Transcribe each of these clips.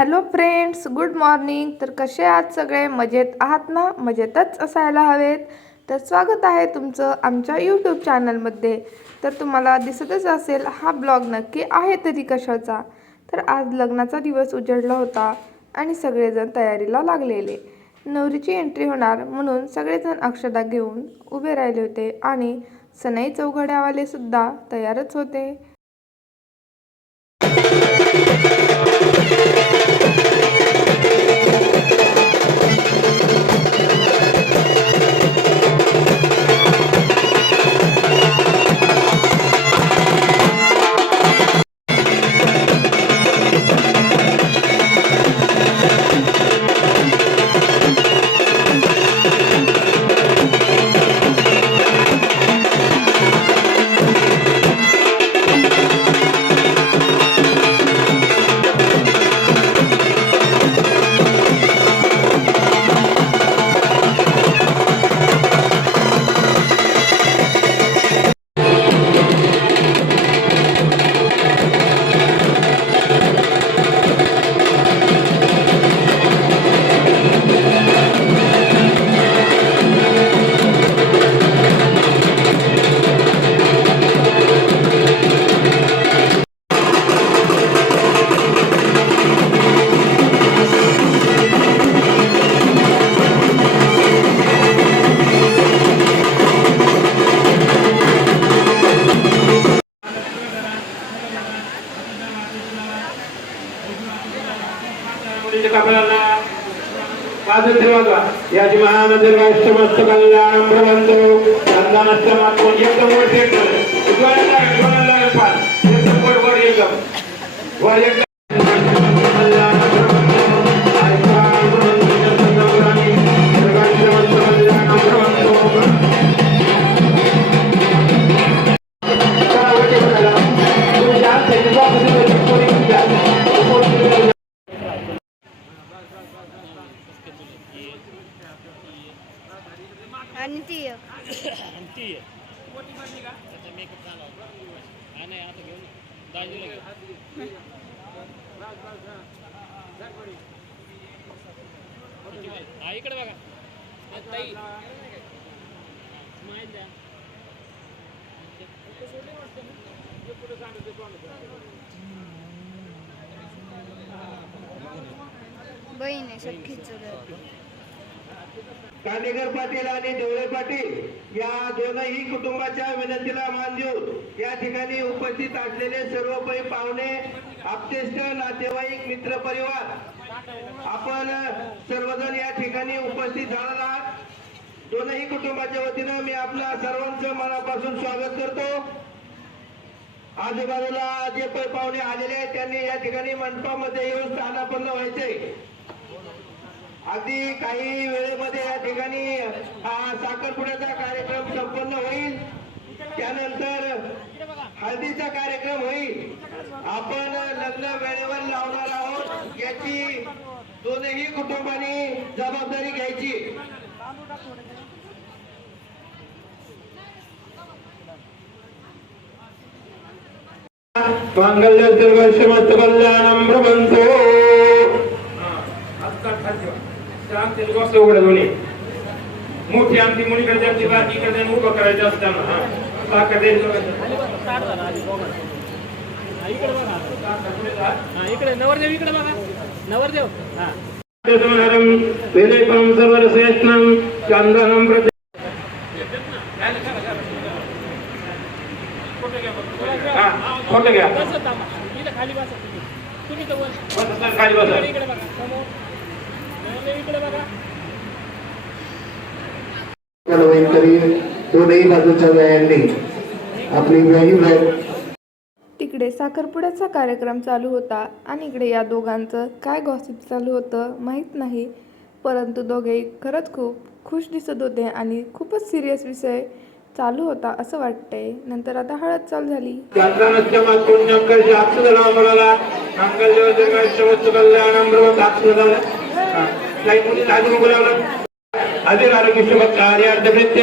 Hello friends, good morning. तर कसे आहात सगळे? मजेत आहात ना? मजेतच असायला हवेत. तर स्वागत आहे तुमचं आमच्या यूट्यूब चॅनलमध्ये. तर तुम्हाला दिसतच असेल हा ब्लॉग नक्की आहे तरी कशाचा. तर आज लग्नाचा दिवस उजळला होता आणि सगळेजण तयारीला लागलेले. नवरीची एंट्री होणार म्हणून सगळेजण अक्षता घेऊन उभे राहिले होते आणि सनई चौघड्यावाले सुद्धा तयारच होते. याची महानदीर्घाष्टमस्त कल्याणं भवन्तु चंदनस्तमात्मन एकदम वर एकदम आणि ती इकडे बघा बहीण आहे सख्खी चुलत. कांदेकर पाटील आणि देवळे पाटील या दोनही कुटुंबाच्या विनंतीला मान देऊन या ठिकाणी उपस्थित असलेले सर्व पै पाहुणे, आप्तेष्ट, नातेवाईक, मित्र परिवार आपण सर्वजण या ठिकाणी उपस्थित झालेला आहात. दोनही कुटुंबाच्या वतीनं मी आपल्या सर्वांचं मनापासून स्वागत करतो. आजूबाजूला जे पै पाहुणे आलेले आहेत त्यांनी या ठिकाणी मंडपामध्ये येऊन स्थानापन्न व्हायचे. अगदी काही वेळेमध्ये या ठिकाणी साखरपुड्याचा कार्यक्रम संपन्न होईल. त्यानंतर हळदीचा कार्यक्रम होईल. आपण लग्न वेळेवर लावणार आहोत याची दोनही कुटुंबांनी जबाबदारी घ्यायची. मांगल्य दीर्घायुष्यमस्त कल्याणं भवन्तु. मोठी आमची मुलीकडे आमची बाकीकडे उभं करायचं असताना इकडे नवरदेव इकडे बघा नवरदेव वेदेकं सर्वरसेष्णं चंदनं प्रति फोटो घ्या खाली बसा तुम्ही तर खाली बसा. इकडे बघा समोर इकडे बघा दोनही बाजूच्या व्यायांनी आपली तिकडे साखरपुड्याचा कार्यक्रम चालू होता आणि इकडे या दोघांचं काय गॉसिप चालू होतं माहीत नाही, परंतु दोघेही खरंच खूप खुश दिसत होते आणि खूपच सिरियस विषय चालू होता असं वाटतंय. नंतर आता हळद चालू झाली. अधिक आरोग्य कार्यार्थवृत्ते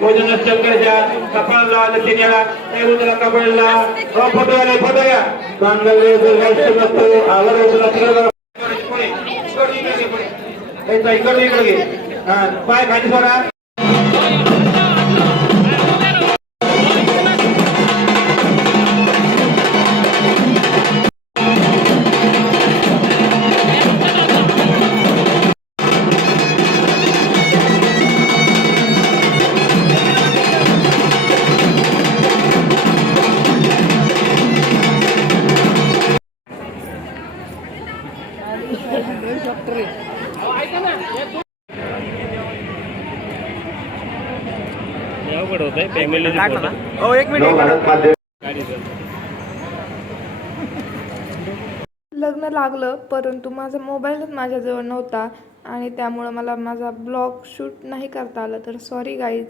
भोजन शंकरच्या कपाळला लक्ष्मीला नैवेद्याला कपाळला फोटो घ्या. मांगल्य दीर्घायुष्य आवर इकडे घे. हा, पाय खाली सोडा. ऐका ना अवघड होत आहे फॅमिली नव भारत माध्यम लग्न लागलं परंतु माझा मोबाईलच माझ्याजवळ नव्हता आणि त्यामुळं मला माझा ब्लॉग शूट नाही करता आलं. तर सॉरी गाईज,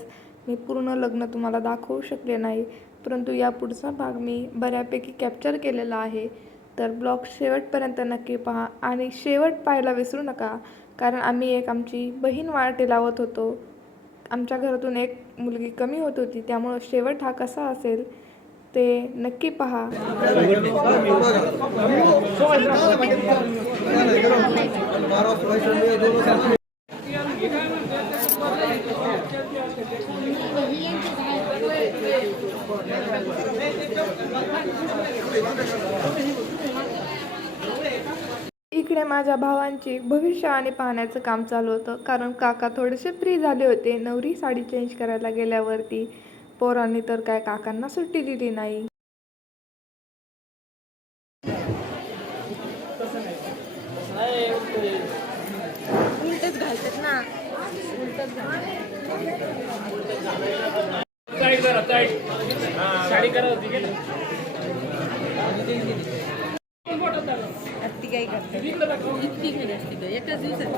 मी पूर्ण लग्न तुम्हाला दाखवू शकले नाही, परंतु या पुढचा भाग मी बऱ्यापैकी कॅप्चर केलेला आहे. तर ब्लॉग शेवटपर्यंत नक्की पहा आणि शेवट पाहायला विसरू नका, कारण आम्ही आमची बहीण वाटे लावत होतो. आमच्या घरातून एक मुलगी कमी होत होती, त्यामुळं शेवट हा कसा असेल ते नक्की पहा. इकडे माझ्या भावांची भविष्यवाणी पाहण्याचं काम चालू होतं, कारण काका थोडेसे फ्री झाले होते. नवरी साडी चेंज करायला गेल्यावरती पोरांनी तर काय काकांना सुट्टी दिली नाही. उलटच घालतात ना. साडी करा होती की ती काही करते इतकी केली असते एकाच दिवसात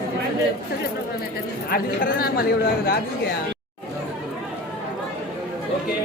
सगळे प्रोग्राम एका दिवसात. आम्हाला एवढं आधी घ्या. ओके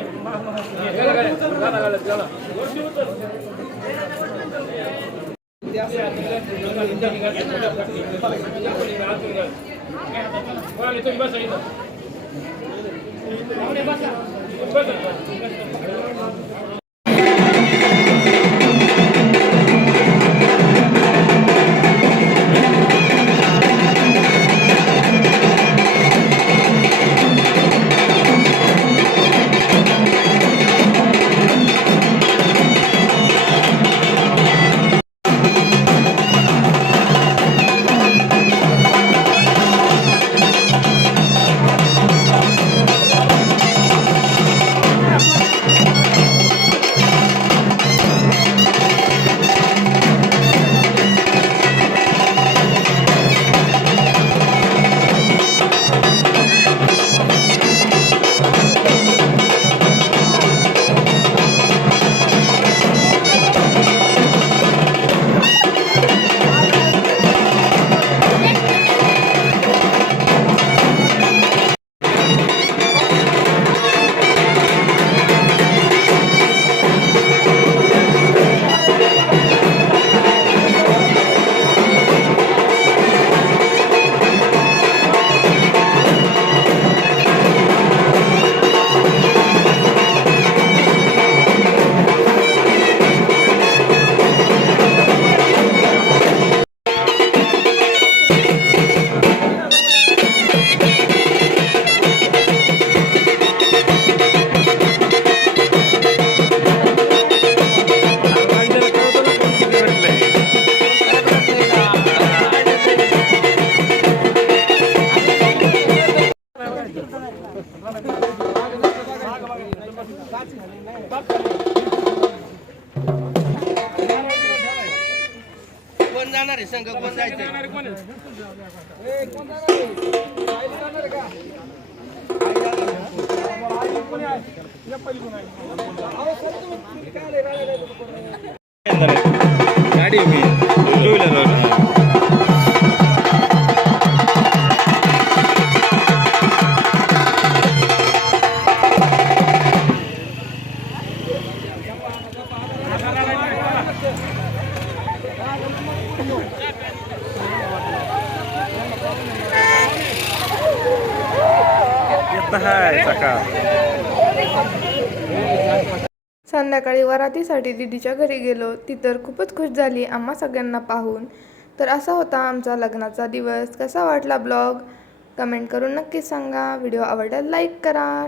कोण जाणार आहे संघ, कोण जायचंय? गाडी मी टू व्हीलर संध्याकाळी वरातीसाठी दीदीच्या घरी गेलो. ती तर खूपच खुश झाली आम्हा सगळ्यांना पाहून. तर असा होता आमचा लग्नाचा दिवस. कसा वाटला ब्लॉग कमेंट करून नक्की सांगा. व्हिडिओ आवडल्यास लाईक करा.